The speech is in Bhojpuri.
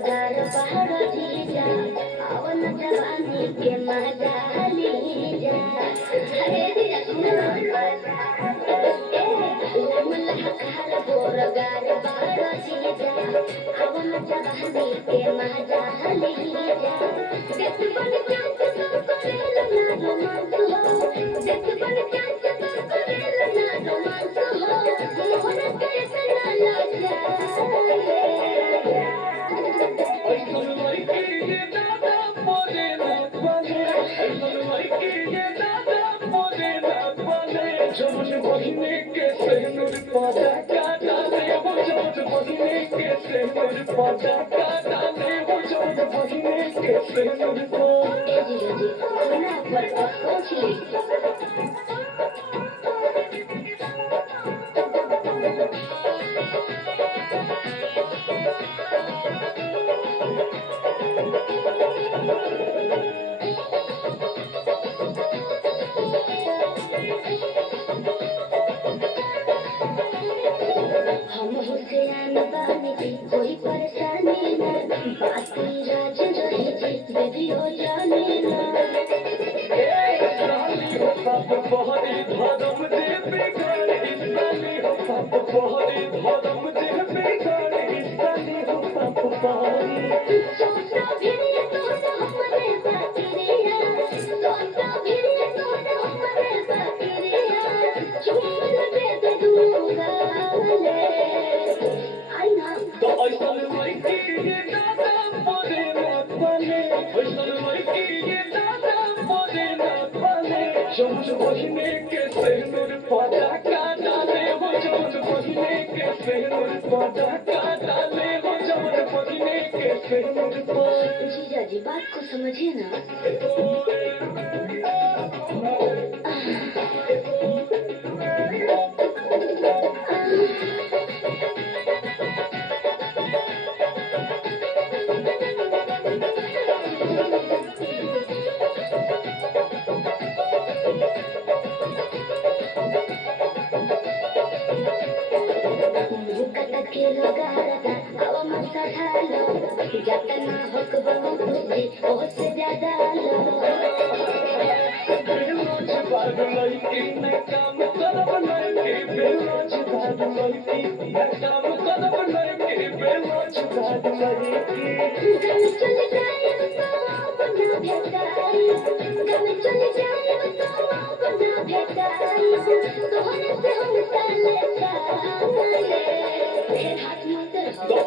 गोरगार पहाड़ जीजा अवन जवानी के मजा लीजा अरे जीजा सुनो लमलहकार गोरगार पहाड़ जीजा अवन जवानी के मजा लीजा देख बन चांद तो करेला ना रोमांस हो देख बन चांद तो करेला ना रोमांस हो मोहन कैसे ना लाजा हम हुसैन बानी जी कोई परेशानी ना बाती राज रही जी बेबी हो जाने ना सोचा फिर ये तो हमारे साथी रिया सोचा फिर ये तो हमारे साथी रिया चुम्बन दे दे दूंगा ले आई ना जीजा जी बात को समझिए ना के लगाता अब मसा ढालो जतना हक बनो तुझे उससे ज्यादा लो गम चल जाए तो बना भेटाई गम चल जाए तो बना भेटाई तोहरे से हम साले साले हाथ मत रहो